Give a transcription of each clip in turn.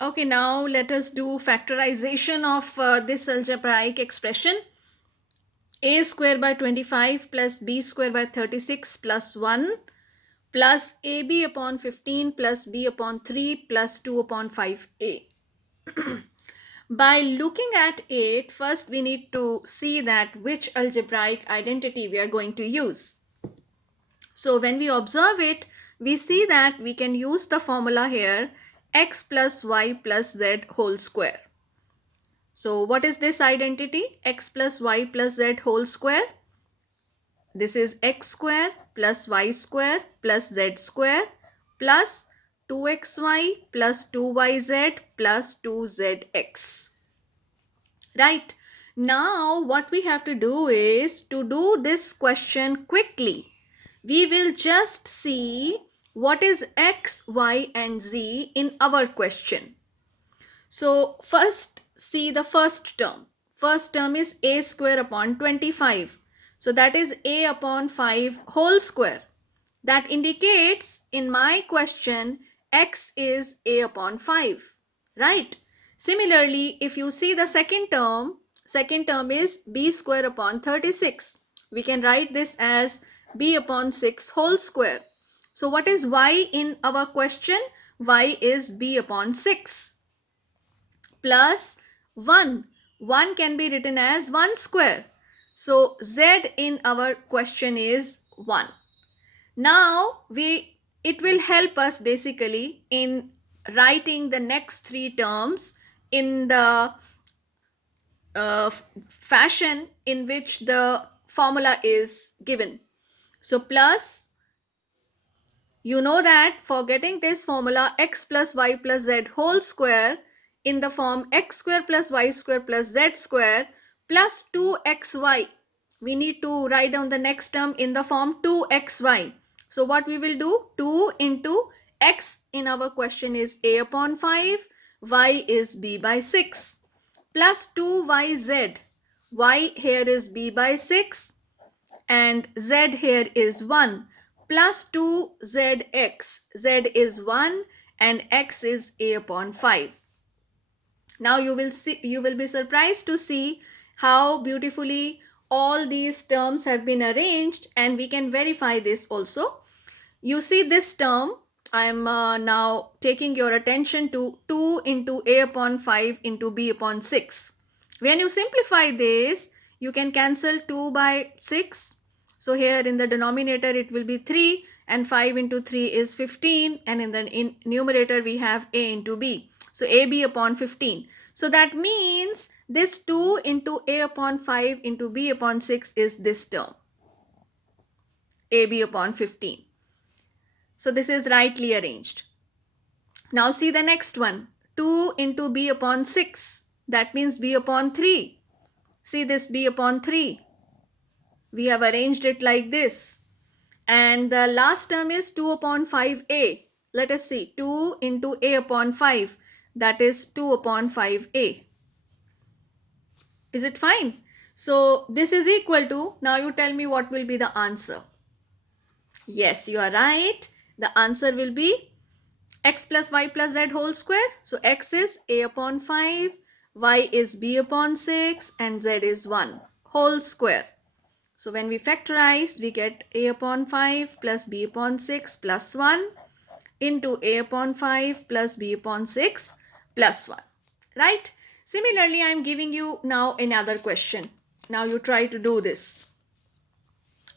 Okay, now let us do factorization of this algebraic expression. A square by 25 plus b square by 36 plus 1 plus ab upon 15 plus b upon 3 plus 2 upon 5a. By looking at it, first we need to see that which algebraic identity we are going to use. So when we observe it, we see that we can use the formula here x plus y plus z whole square. So what is this identity? X plus y plus z whole square. This is x square plus y square plus z square plus 2xy plus 2yz plus 2zx. Right. Now what we have to do is to do this question quickly. We will just see what is x, y and z in our question. So first see the first term. First term is a square upon 25. So that is a upon 5 whole square. That indicates in my question x is a upon 5. Right? Similarly, if you see the second term is b square upon 36. We can write this as b upon 6 whole square. So what is y in our question? Y is b upon 6 plus 1. 1 can be written as 1 square. So z in our question is 1. Now it will help us basically in writing the next three terms in the fashion in which the formula is given. So plus, you know that for getting this formula x plus y plus z whole square in the form x square plus y square plus z square plus 2xy, we need to write down the next term in the form 2xy. So what we will do, 2 into x in our question is a upon 5, y is b by 6 plus 2yz. Y here is b by 6 and z here is 1 plus 2zx. Z is 1 and x is a upon 5. Now you will be surprised to see how beautifully all these terms have been arranged, and we can verify this also. You see this term, I am now taking your attention to 2 into a upon 5 into b upon 6. When you simplify this, you can cancel 2 by 6. So here in the denominator it will be 3 and 5 into 3 is 15, and in the numerator we have a into b. So ab upon 15. So that means this 2 into a upon 5 into b upon 6 is this term, ab upon 15. So this is rightly arranged. Now see the next one. 2 into b upon 6. That means b upon 3. See this b upon 3. We have arranged it like this. And the last term is 2 upon 5a. Let us see. 2 into a upon 5. That is 2 upon 5a. Is it fine? So this is equal to, now you tell me what will be the answer. Yes, you are right. The answer will be x plus y plus z whole square. So x is a upon 5, y is b upon 6 and z is 1 whole square. So when we factorize, we get a upon 5 plus b upon 6 plus 1 into a upon 5 plus b upon 6 plus 1. Right? Similarly, I am giving you now another question. Now you try to do this.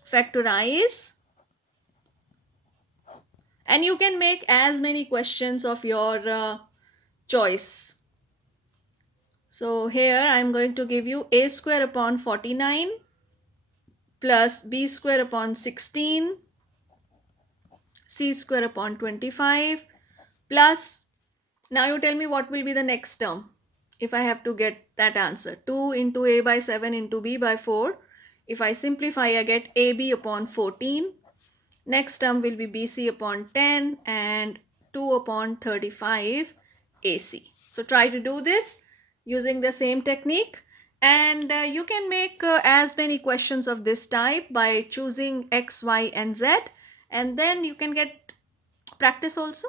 Factorize, and you can make as many questions of your choice. So here I am going to give you a square upon 49 plus b square upon 16, c square upon 25 plus, now you tell me what will be the next term if I have to get that answer. 2 into a by 7 into b by 4. If I simplify, I get ab upon 14. Next term will be bc upon 10 and 2 upon 35 ac. So try to do this using the same technique, and you can make as many questions of this type by choosing x, y and z, and then you can get practice also.